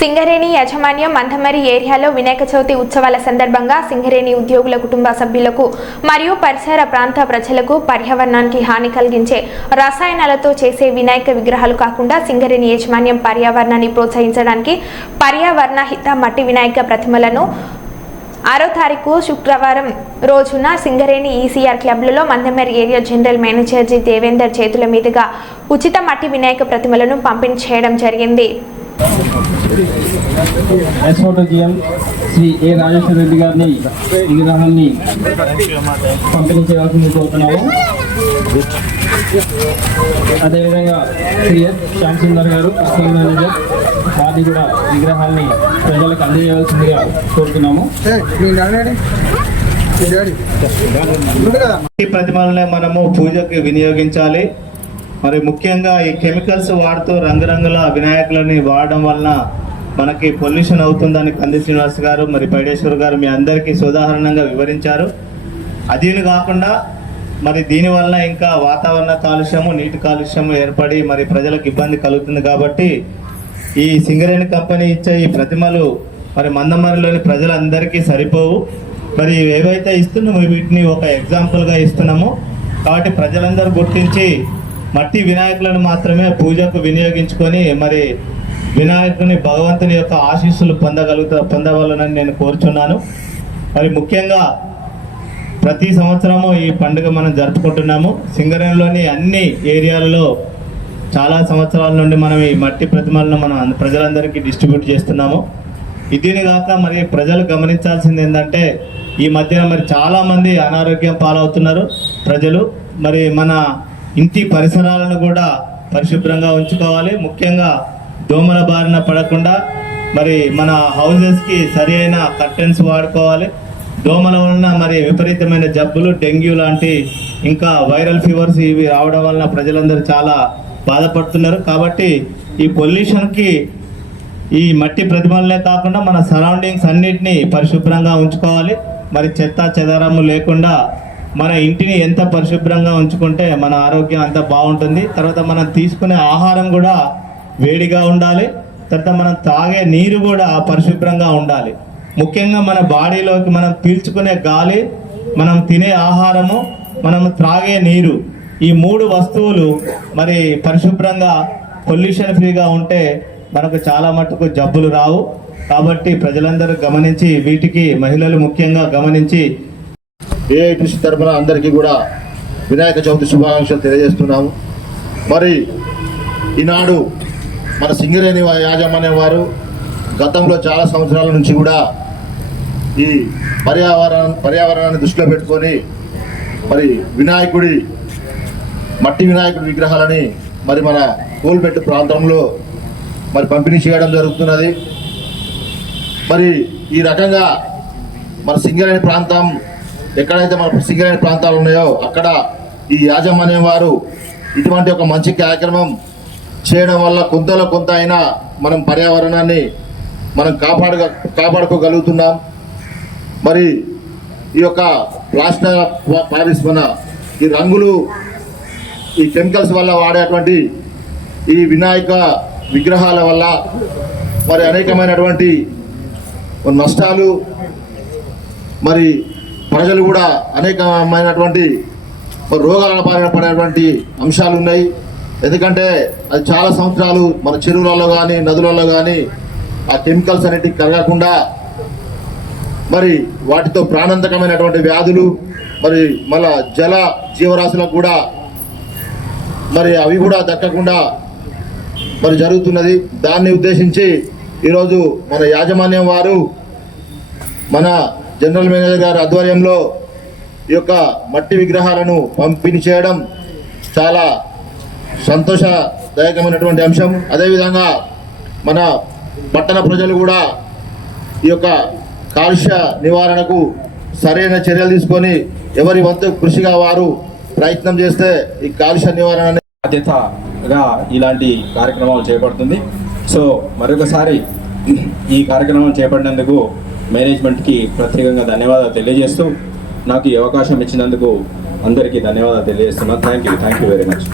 సింగరేణి యాజమాన్యం మంధమరి ఏరియాలో వినాయక చవితి ఉత్సవాల సందర్భంగా సింగరేణి ఉద్యోగుల కుటుంబ సభ్యులకు మరియు పరిసర ప్రాంత ప్రజలకు పర్యావరణానికి హాని కలిగించే రసాయనాలతో చేసే వినాయక విగ్రహాలు కాకుండా సింగరేణి యాజమాన్యం పర్యావరణాన్ని ప్రోత్సహించడానికి పర్యావరణ హిత మట్టి వినాయక ప్రతిమలను ఆరో తారీఖు శుక్రవారం రోజున Singareni ECR క్లబ్లలో Mandamarri area general manager G Devender చేతుల మీదుగా ఉచిత మట్టి వినాయక ప్రతిమలను పంపిణీ చేయడం జరిగింది. ఎస్ఓటో G M Shri A Rajeshwara Reddy గారిని విగ్రహాన్ని పంపిణీ చేయాల్సింది కోరుతున్నాము. అదేవిధంగా శ్రీ ఎస్ శ్యామ్ సుందర్ గారు కస్టమర్ మేనేజర్ వారిని కూడా విగ్రహాన్ని ప్రజలకు అందజేయాల్సిందిగా కోరుతున్నాము. ప్రతిమలనే మనము పూజకి వినియోగించాలి. మరి ముఖ్యంగా ఈ కెమికల్స్ వాడుతూ రంగురంగుల వినాయకులని వాడడం వలన మనకి పొల్యూషన్ అవుతుందని కంది శ్రీనివాస్ గారు మరి పైడేశ్వర్ గారు మీ అందరికీ సుదాహరణంగా వివరించారు. అదీని కాకుండా మరి దీనివల్ల ఇంకా వాతావరణ కాలుష్యము నీటి కాలుష్యము ఏర్పడి మరి ప్రజలకు ఇబ్బంది కలుగుతుంది కాబట్టి ఈ సింగరేణి కంపెనీ ఇచ్చే ఈ ప్రతిమలు మరి మందమరిలోని ప్రజలందరికీ సరిపోవు. మరి ఏవైతే ఇస్తున్నామో వీటిని ఒక ఎగ్జాంపుల్గా ఇస్తున్నాము కాబట్టి ప్రజలందరూ గుర్తించి మట్టి వినాయకులను మాత్రమే పూజకు వినియోగించుకొని మరి వినాయకుని భగవంతుని యొక్క ఆశీస్సులు పొందగలుగుతా పొందవలనని నేను కోరుచున్నాను. మరి ముఖ్యంగా ప్రతి సంవత్సరము ఈ పండుగ మనం జరుపుకుంటున్నాము. సింగరేణిలోని అన్ని ఏరియాలలో చాలా సంవత్సరాల నుండి మనం ఈ మట్టి ప్రతిమలను మనం ప్రజలందరికీ డిస్ట్రిబ్యూట్ చేస్తున్నాము. ఇదిని కాక మరి ప్రజలు గమనించాల్సింది ఏంటంటే ఈ మధ్యన మరి చాలామంది అనారోగ్యం పాలవుతున్నారు ప్రజలు. మరి మన ఇంటి పరిసరాలను కూడా పరిశుభ్రంగా ఉంచుకోవాలి. ముఖ్యంగా దోమల బారిన పడకుండా మరి మన హౌజెస్కి సరి అయిన కర్టెన్స్ వాడుకోవాలి. దోమల వలన మరి విపరీతమైన జబ్బులు డెంగ్యూ లాంటి ఇంకా వైరల్ ఫీవర్స్ ఇవి రావడం వలన ప్రజలందరూ చాలా బాధపడుతున్నారు. కాబట్టి ఈ పొల్యూషన్కి ఈ మట్టి ప్రతిమలనే కాకుండా మన సరౌండింగ్స్ అన్నిటినీ పరిశుభ్రంగా ఉంచుకోవాలి. మరి చెత్త చెదారము లేకుండా మన ఇంటిని ఎంత పరిశుభ్రంగా ఉంచుకుంటే మన ఆరోగ్యం అంత బాగుంటుంది. తర్వాత మనం తీసుకునే ఆహారం కూడా వేడిగా ఉండాలి. తర్వాత మనం తాగే నీరు కూడా పరిశుభ్రంగా ఉండాలి. ముఖ్యంగా మన బాడీలోకి మనం పీల్చుకునే గాలి మనం తినే ఆహారము మనం త్రాగే నీరు ఈ మూడు వస్తువులు మరి పరిశుభ్రంగా పొల్యూషన్ ఫ్రీగా ఉంటే మనకు చాలా మటుకు జబ్బులు రావు. కాబట్టి ప్రజలందరూ గమనించి వీటికి మహిళలు ముఖ్యంగా గమనించి ఏఐటిసి తరఫున అందరికీ కూడా వినాయక చవితి శుభాకాంక్షలు తెలియజేస్తున్నాము. మరి ఈనాడు మన సింగరేణి వా- యాజమాన్యం వారు గతంలో చాలా సంవత్సరాల నుంచి కూడా ఈ పర్యావరణ పర్యావరణాన్ని దృష్టిలో పెట్టుకొని మరి వినాయకుడి మట్టి వినాయకుడి విగ్రహాలని మరి మన కోల్పెట్టు ప్రాంతంలో మరి పంపిణీ చేయడం జరుగుతున్నది. మరి ఈ రకంగా మన సింగరేణి ప్రాంతం ఎక్కడైతే మన సింగరేణి ప్రాంతాలు ఉన్నాయో అక్కడ ఈ యాజమాన్యం వారు ఇటువంటి ఒక మంచి కార్యక్రమం చేయడం వల్ల కొంతలో కొంత అయినా మనం పర్యావరణాన్ని మనం కాపాడ కాపాడుకోగలుగుతున్నాం. మరి ఈ యొక్క ప్లాస్టర్ పారిస్ ఈ రంగులు ఈ కెమికల్స్ వల్ల వాడేటువంటి ఈ వినాయక విగ్రహాల వల్ల మరి అనేకమైనటువంటి నష్టాలు మరి ప్రజలు కూడా అనేకమైనటువంటి రోగాల బారిన పడేటువంటి అంశాలు ఉన్నాయి. ఎందుకంటే అది చాలా సంవత్సరాలు మన చెరువులలో కానీ నదులలో కానీ ఆ కెమికల్స్ అనేటివి కలగకుండా మరి వాటితో ప్రాణాంతకమైనటువంటి వ్యాధులు మరి మళ్ళా జల జీవరాశులకు కూడా మరి అవి కూడా దక్కకుండా మరి జరుగుతున్నది. దాన్ని ఉద్దేశించి ఈరోజు మన యాజమాన్యం వారు మన జనరల్ మేనేజర్ గారి ఆధ్వర్యంలో ఈ యొక్క మట్టి విగ్రహాలను పంపిణీ చేయడం చాలా సంతోషదాయకమైనటువంటి అంశం. అదేవిధంగా మన పట్టణ ప్రజలు కూడా ఈ యొక్క కాలుష్య నివారణకు సరైన చర్యలు తీసుకొని ఎవరి వంతు కృషిగా వారు ప్రయత్నం చేస్తే ఈ కాలుష్య నివారణ బాధ్యతగా ఇలాంటి కార్యక్రమాలు చేపడుతుంది. సో మరొకసారి ఈ కార్యక్రమం చేపట్టినందుకు మేనేజ్మెంట్కి ప్రత్యేకంగా ధన్యవాదాలు తెలియజేస్తూ నాకు ఈ అవకాశం ఇచ్చినందుకు అందరికీ ధన్యవాదాలు తెలియజేస్తున్నాను thank you thank you very much